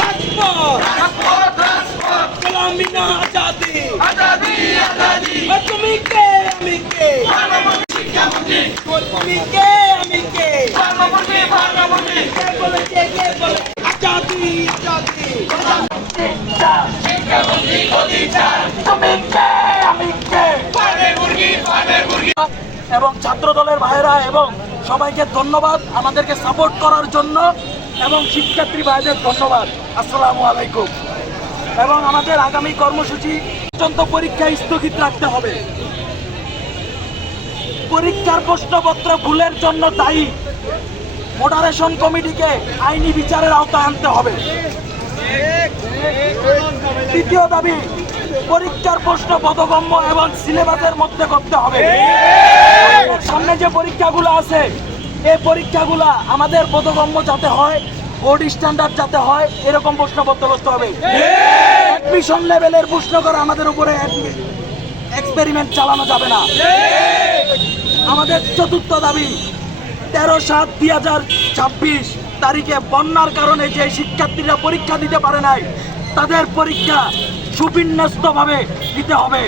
राजपथ गुलामी ना आजादी তুমি কে আমি কে তুমি কে আমি কে কে বলেছে আজাদি তুমি কে আমি কে এবং ছাত্র দলের ভাইরা এবং সবাইকে ধন্যবাদ আমাদেরকে সাপোর্ট করার জন্য এবং শিক্ষার্থী ভাইদের ধন্যবাদ। আসসালামু আলাইকুম। এবং আমাদের আগামী কর্মসূচি পর্যন্ত পরীক্ষা স্থগিত রাখতে হবে। পরীক্ষার প্রশ্নপত্র ভুলের জন্য দায়ী মডারেশন কমিটিকে আইনি বিচারের আওতায় আনতে হবে। তৃতীয় দাবি, পরীক্ষার প্রশ্ন বোধগম্য এবং সিলেবাসের মধ্যে করতে হবে। সামনে যে পরীক্ষাগুলো আছে এই পরীক্ষাগুলো আমাদের বোধগম্য যাতে হয়, বোর্ড স্ট্যান্ডার্ড যাতে হয়, এরকম প্রশ্নপত্র করতে হবে। অ্যাডমিশন লেভেলের প্রশ্ন করে আমাদের উপরে এক্সপেরিমেন্ট চালানো যাবে না। আমাদের চতুর্থ দাবি, 13/7/2026 তারিখে বন্যার কারণে যে শিক্ষার্থীরা পরীক্ষা দিতে পারে নাই তাদের পরীক্ষা সুবিন্যস্তভাবে দিতে হবে।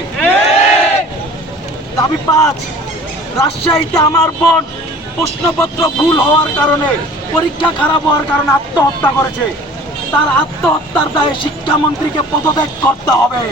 দাবি 5, রাজশাহীতে আমার বোন প্রশ্নপত্র ভুল হওয়ার কারণে, পরীক্ষা খারাপ হওয়ার কারণে আত্মহত্যা করেছে। তার আত্মহত্যার দায়ে শিক্ষামন্ত্রীকে পদত্যাগ করতে হবে।